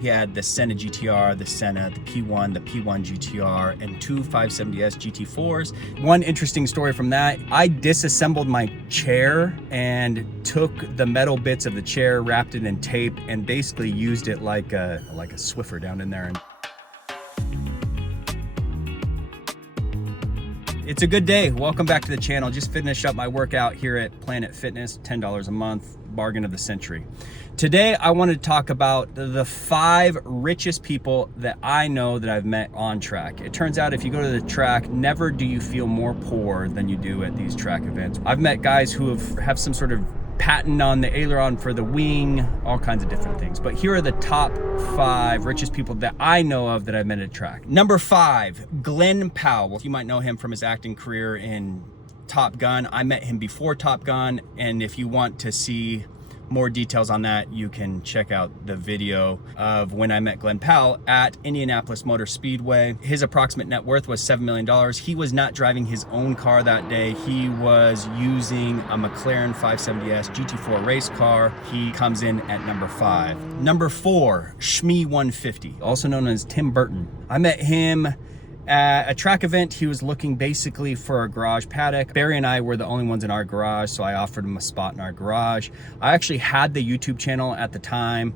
He had the Senna GTR, the Senna, the P1, the P1 GTR, and two 570S GT4s. One interesting story from that, I disassembled my chair and took the metal bits of the chair, wrapped it in tape, and basically used it like a Swiffer down in there. It's a good day. Welcome back to the channel. Just finished up my workout here at Planet Fitness, $10 a month, bargain of the century. Today, I want to talk about the 5 richest people that I know that I've met on track. It turns out if you go to the track, never do you feel more poor than you do at these track events. I've met guys who have some sort of patent on the aileron for the wing, all kinds of different things. But here are the top 5 richest people that I know of that I've met at track. Number 5, Glen Powell. You might know him from his acting career in Top Gun. I met him before Top Gun, and if you want to see more details on that, you can check out the video of when I met Glen Powell at Indianapolis Motor Speedway. His approximate net worth was $7 million. He was not driving his own car that day. He was using a McLaren 570S GT4 race car. He comes in at number 5. Number 4, Shmee 150, also known as Tim Burton. I met him at a track event. He was looking basically for a garage paddock. Barry and I were the only ones in our garage, so I offered him a spot in our garage. I actually had the YouTube channel at the time,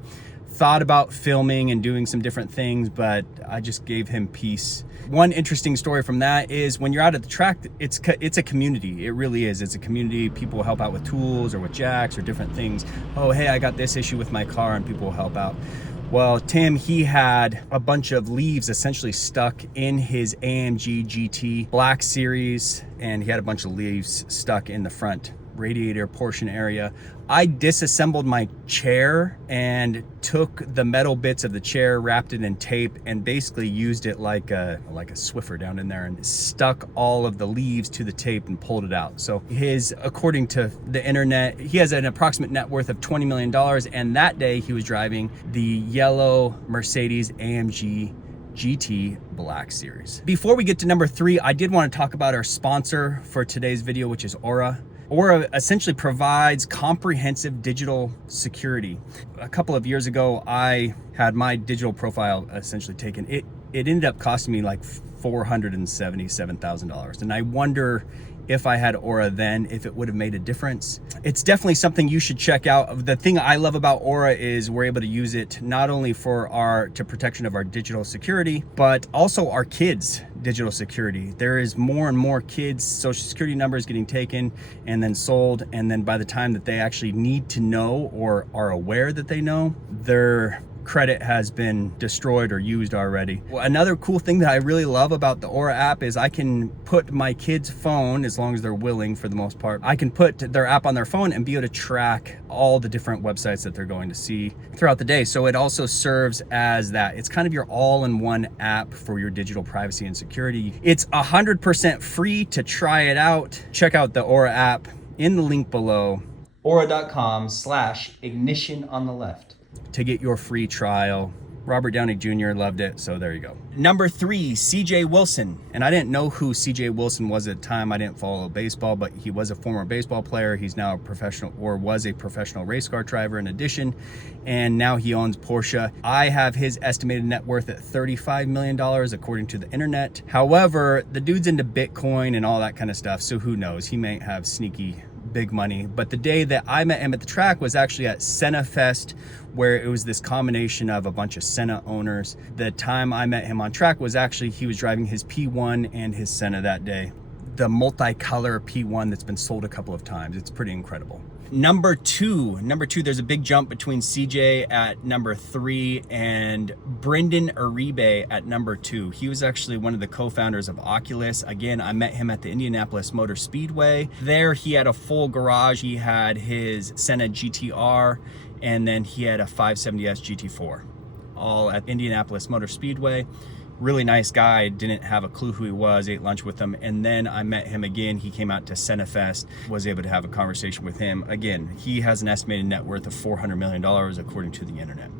thought about filming and doing some different things, but I just gave him peace. One interesting story from that is when you're out at the track, it's a community. It really is. It's a community. People will help out with tools or with jacks or different things. Oh, hey, I got this issue with my car, and people will help out. Well, Tim, he had a bunch of leaves essentially stuck in his AMG GT Black Series, and he had a bunch of leaves stuck in the front radiator portion area. I disassembled my chair and took the metal bits of the chair, wrapped it in tape, and basically used it like a Swiffer down in there and stuck all of the leaves to the tape and pulled it out. So according to the internet, he has an approximate net worth of $20 million, and that day he was driving the yellow Mercedes AMG GT Black Series. Before we get to number 3, I did want to talk about our sponsor for today's video, which is Aura. Aura essentially provides comprehensive digital security. A couple of years ago, I had my digital profile essentially taken. It ended up costing me like $477,000. And I wonder if I had Aura then, if it would have made a difference. It's definitely something you should check out. The thing I love about Aura is we're able to use it not only for protection of our digital security, but also our kids' digital security. There is more and more kids' social security numbers getting taken and then sold, and then by the time that they actually need to know or are aware that they know, their credit has been destroyed or used already. Well, another cool thing that I really love about the Aura app is I can put my kid's phone, as long as they're willing for the most part, I can put their app on their phone and be able to track all the different websites that they're going to see throughout the day. So it also serves as that. It's kind of your all-in-one app for your digital privacy and security. It's 100% free to try it out. Check out the Aura app in the link below. Aura.com/ignition on the left to get your free trial. Robert Downey Jr. loved it, so there you go. Number 3, CJ Wilson. And I didn't know who CJ Wilson was at the time. I didn't follow baseball, but he was a former baseball player. He's now a professional, or was a professional race car driver in addition, and now he owns Porsche. I have his estimated net worth at $35 million according to the internet. However, the dude's into Bitcoin and all that kind of stuff, so who knows? He may have sneaky big money. But the day that I met him at the track was actually at Senna Fest, where it was this combination of a bunch of Senna owners. The time I met him on track was actually, he was driving his P1 and his Senna that day. The multicolor P1 that's been sold a couple of times. It's pretty incredible. Number two, there's a big jump between CJ at number 3 and Brendan Uribe at number 2. He was actually one of the co-founders of Oculus. Again, I met him at the Indianapolis Motor Speedway. There he had a full garage. He had his Senna GTR, and then he had a 570S GT4, all at Indianapolis Motor Speedway. Really nice guy, didn't have a clue who he was, ate lunch with him, and then I met him again. He came out to Senna Fest, was able to have a conversation with him. Again, he has an estimated net worth of $400 million according to the internet.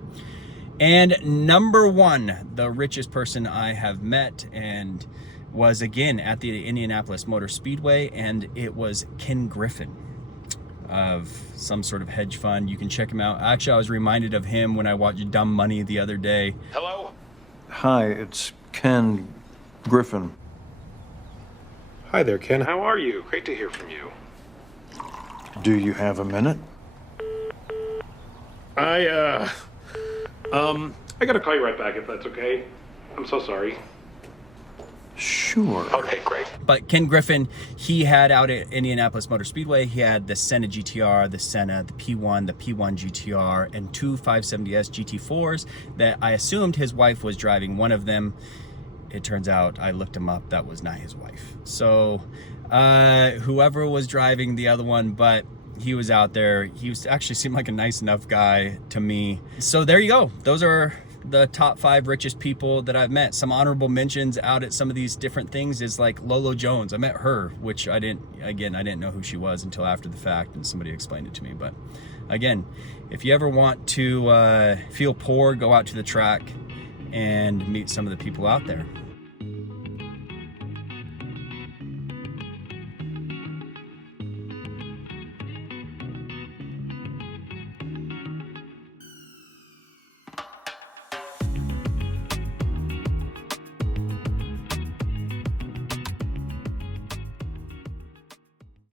And number 1, the richest person I have met, and was again at the Indianapolis Motor Speedway, and it was Ken Griffin. of some sort of hedge fund. You can check him out. Actually, I was reminded of him when I watched Dumb Money the other day. Hello? Hi, it's Ken Griffin. Hi there, Ken. How are you? Great to hear from you. Do you have a minute? I gotta call you right back if that's okay. I'm so sorry. Sure. Okay, great. But Ken Griffin, he had out at Indianapolis Motor Speedway, he had the Senna GTR, the Senna, the P1 GTR, and two 570S GT4s that I assumed his wife was driving one of them. It turns out, I looked him up, that was not his wife. So whoever was driving the other one, but he was out there. He was actually seemed like a nice enough guy to me. So there you go. Those are the top 5 richest people that I've met. Some honorable mentions out at some of these different things is like Lolo Jones. I met her, which I didn't know who she was until after the fact and somebody explained it to me. But again, if you ever want to feel poor, go out to the track and meet some of the people out there.